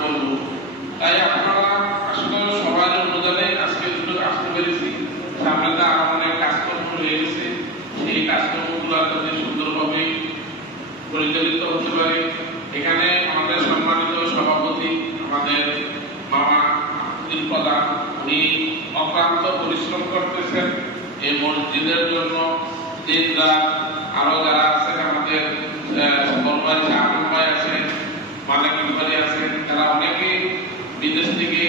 করব। তাই আপনারা আসলে সবার অনুদানে আজকে দুটো আসতে পেরেছি। সামনে তো আরো অনেক কাজকর্ম রয়ে গেছে, সেই কাজকর্মগুলো যাতে সুন্দরভাবে পরিচালিত হতে পারে। এখানে আমাদের সম্মানিত সভাপতি আমাদের মামা আব্দুল প্রধান, উনি অক্লান্ত পরিশ্রম করতেছেন এই মসজিদের জন্য দিন রাত। আরো যারা আছেন আমাদের বড়ভাই আলম ভাই আছেন, মালিক ব্যাপারী আছেন, তারা অনেকেই বিদেশ থেকে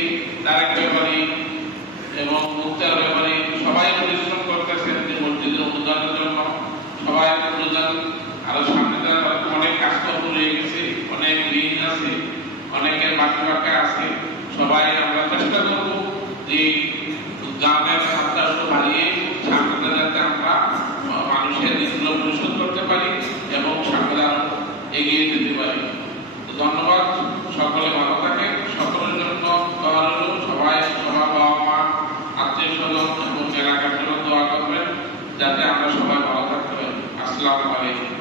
ডাইরেক্ট ব্যাপারী এবং মুক্তার ব্যাপারী সবাই পরিশ্রম করতেছেন যে মসজিদের অনুদানের জন্য। সবাই অনুদান আরো সামনে অনেক কাজকর্ম রয়ে গেছে, অনেক ঋণ আছে, অনেকের বাকি বাকি আছে। সবাই আমরা চেষ্টা করব যে গ্রামের হাতটা বাড়িয়ে সামনে যাতে আমরা মানুষের ঋণগুলো পরিশোধ করতে পারি এবং সামনে আরো এগিয়ে যেতে পারি। ধন্যবাদ, সকলে ভালো থাকে। সকলের জন্য সবাই সবার বাবা মা আত্মীয় স্বজন এবং এলাকার জন্য দোয়া করবেন যাতে আমরা সবাই ভালো থাকতে পারি। আসসালামু আলাইকুম।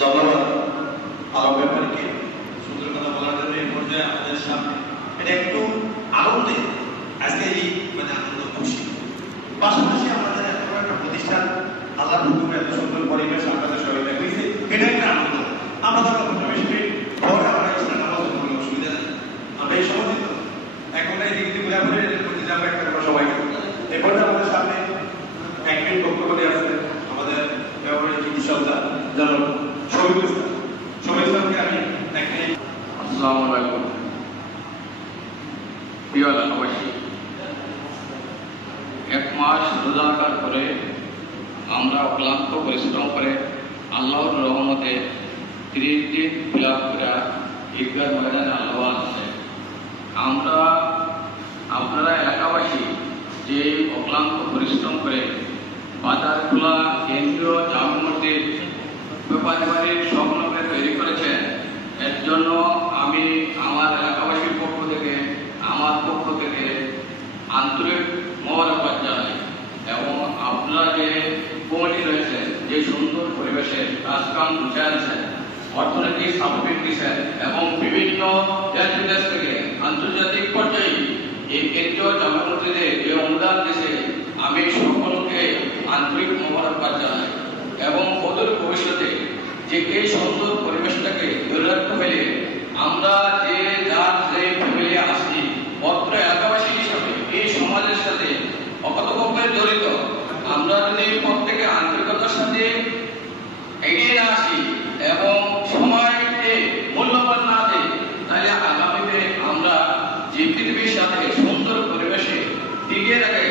ধন্যবাদ আরব ব্যাপারীকে সুন্দর কথা বলার জন্য। এই পর্যায়ে আমাদের সামনে এটা একটু আনন্দের আজকে এই মানে আনন্দ খুশি, পাশাপাশি আমাদের এত বড় একটা প্রতিষ্ঠান আল্লাহ হুকুমে এত সুন্দর পরিবেশ আপনাদের সহায়তা হয়েছে, এটা একটা আনন্দ। আমরা ধরো 25 মিনিট ঘরে আমরা ইসলাম নামাজ কোনো অসুবিধা নেই, আমরা এই সময় দিত এখন এই দিক দিয়ে ঘুরে এদের প্রতি আমরা একটা করে সবাই এই পর্যায়ে আমাদের সামনে 1 মিনিট বক্তব্য দিয়ে আসছে আমাদের ব্যবহারিক চিকিৎসকরা যেন শহীদুল ইসলামকে আমি 1 মিনিট। আসসালামু আলাইকুম প্রিয় এলাকাবাসী, 1 মাস রোজা রাখার পরে আমরা অক্লান্ত পরিশ্রম করে আল্লাহর রহমতে 30 দিন ফিলাপ করে ঈদগাহ ময়দানে আল্লাহ আছে। আমরা আপনারা এলাকাবাসী যে অক্লান্ত পরিশ্রম করে বাজার খোলা কেন্দ্রীয় জামে মসজিদ পারিবারিক স্বপ্নকে তৈরি করেছেন, এর জন্য আমি আমার এলাকাবাসীর পক্ষ থেকে আমার পক্ষ থেকে আন্তরিক মোবারকবাদ জানাই। এবং আপনারা যে কমিটি রয়েছেন যে সুন্দর পরিবেশে কাজকাম গুছিয়ে আনছেন, অর্থনৈতিক স্বাভাবিক দিচ্ছেন এবং বিভিন্ন দেশ বিদেশ থেকে আন্তর্জাতিক পর্যায়ে এই কেন্দ্রীয় জামে মসজিদে যে অনুদান দিয়েছে, আমি সকলকে আন্তরিক মোবারকবাদ জানাই। এবং অদূর ভবিষ্যতে যে এই সুন্দর পরিবেশটাকে ধরে রাখতে হলে আমরা যে যার যে ফ্যামিলি আসি অত্র এলাকাবাসী হিসাবে এই সমাজের সাথে অকথোপকথনে জড়িত, আমরা যদি প্রত্যেকে আন্তরিকতার সাথে এগিয়ে না আসি এবং সময়কে মূল্যবান না দিই, তাহলে আগামীতে আমরা যে পৃথিবীর সাথে সুন্দর পরিবেশে টিকিয়ে রাখে